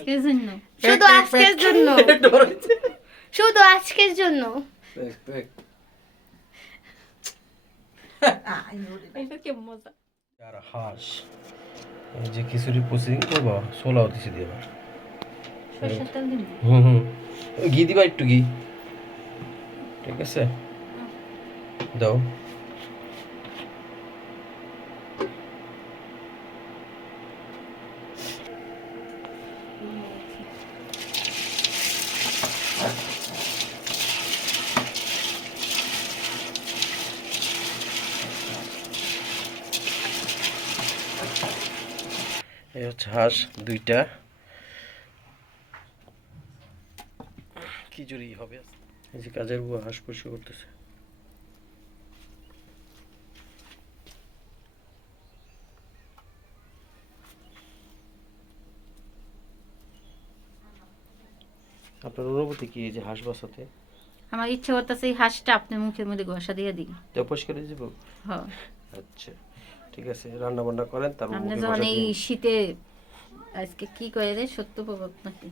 আজকের জন্য শুধু আজকের জন্য শুধু আজকের জন্য এটা কি মজা। আর হাঁস এই যে খিচুড়ি প্রসেসিং করবো সোলাও দিছি দিয়ে সরষের তেল দিন। ঘি দিবা একটু ঘি ঠিক আছে দাও এই হচ্ছে হাঁস দুইটা খিচুড়ি হবে এই যে কাজের বুয়া হাঁস পরিষ্কার করতেছে আপনার অনুভূতি কি এই যে হাঁস বাসাতে আমার ইচ্ছা করতেছে এই হাঁসটা আপনার মুখের মধ্যে ঘষা দিয়ে দিই। তো পরিষ্কার করে দিব হ্যাঁ আচ্ছা ঠিক আছে রান্না বান্না করেন তারপর আপনি মুখে যখন বসা এই দিন। শীতে আজকে কি করে রে সত্য প্রভাব নাকি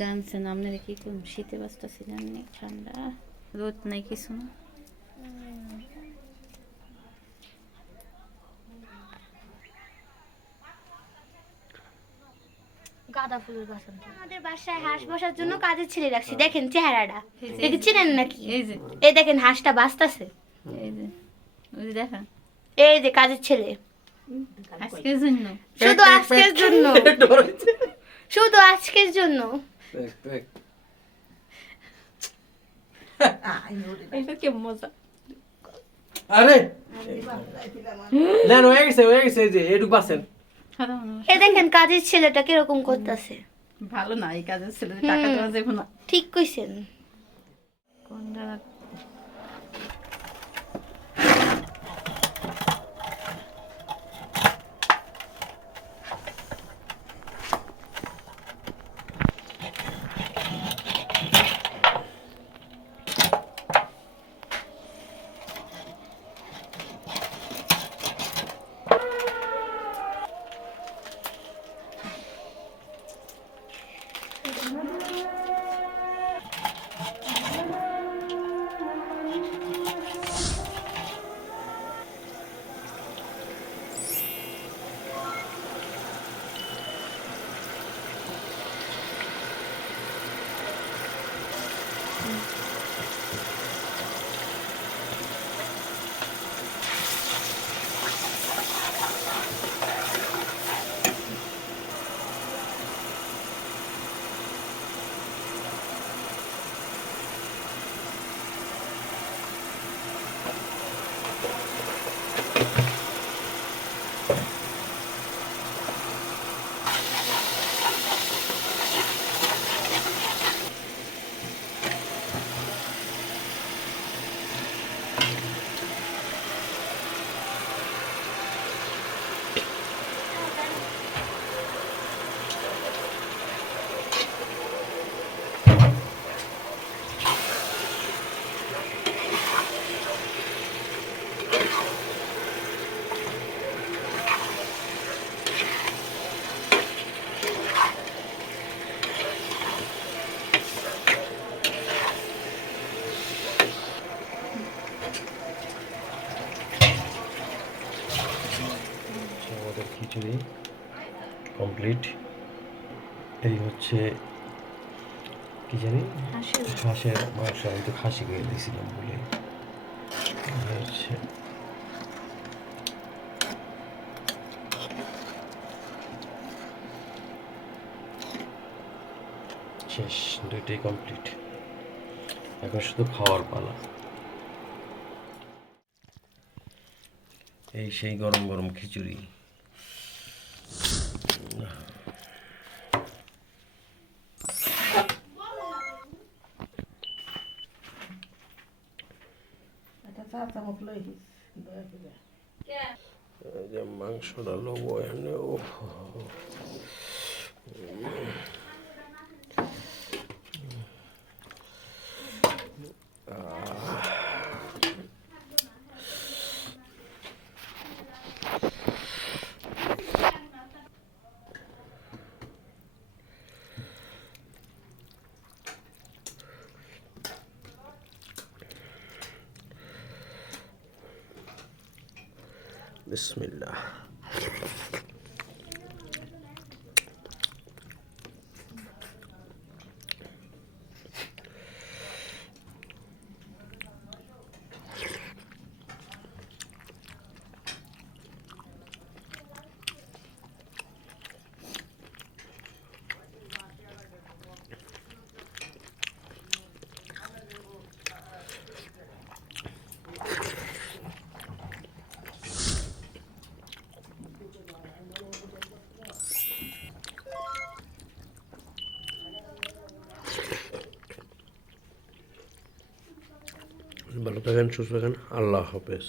জানছেন আপনারা কি করুন শীতে বাঁচতেছিলেন অনেক ঠান্ডা রোদ নাই কিছু না। গাঁদা ফুলের বাসন আমাদের বাসায় হাঁস বসার জন্য কাজের ছেলে রাখছি দেখেন চেহারাটা দেখেছিলেন নাকি এই যে এই দেখেন হাঁসটা বাঁচতেছে এই যে ওই যে দেখা এই যে কাজের ছেলে আজকের জন্য শুধু আজকের জন্য শুধু আজকের জন্য এটা কি মজা। আরে না হয়ে গেছে যে এটুক বাসেন এই দেখেন কাজের ছেলেটা কিরকম করতেছে ভালো না এই কাজের ছেলে টাকা দেওয়া যাবে না। ঠিক কইছেন কোন জায়গা আমাদের খিচুড়ি কমপ্লিট এই হচ্ছে কি জানি হাঁসের মাংস আমি তো খাসি করে দিয়েছিলাম বলে এই হচ্ছে শেষ দুইটাই কমপ্লিট এখন শুধু খাওয়ার পালা এই সেই গরম গরম খিচুড়ি মাংসটা লোবো এনে ও বিসমিল্লাহ। ভালো থাকেন, সুস্থ থাকেন, আল্লাহ হাফেজ।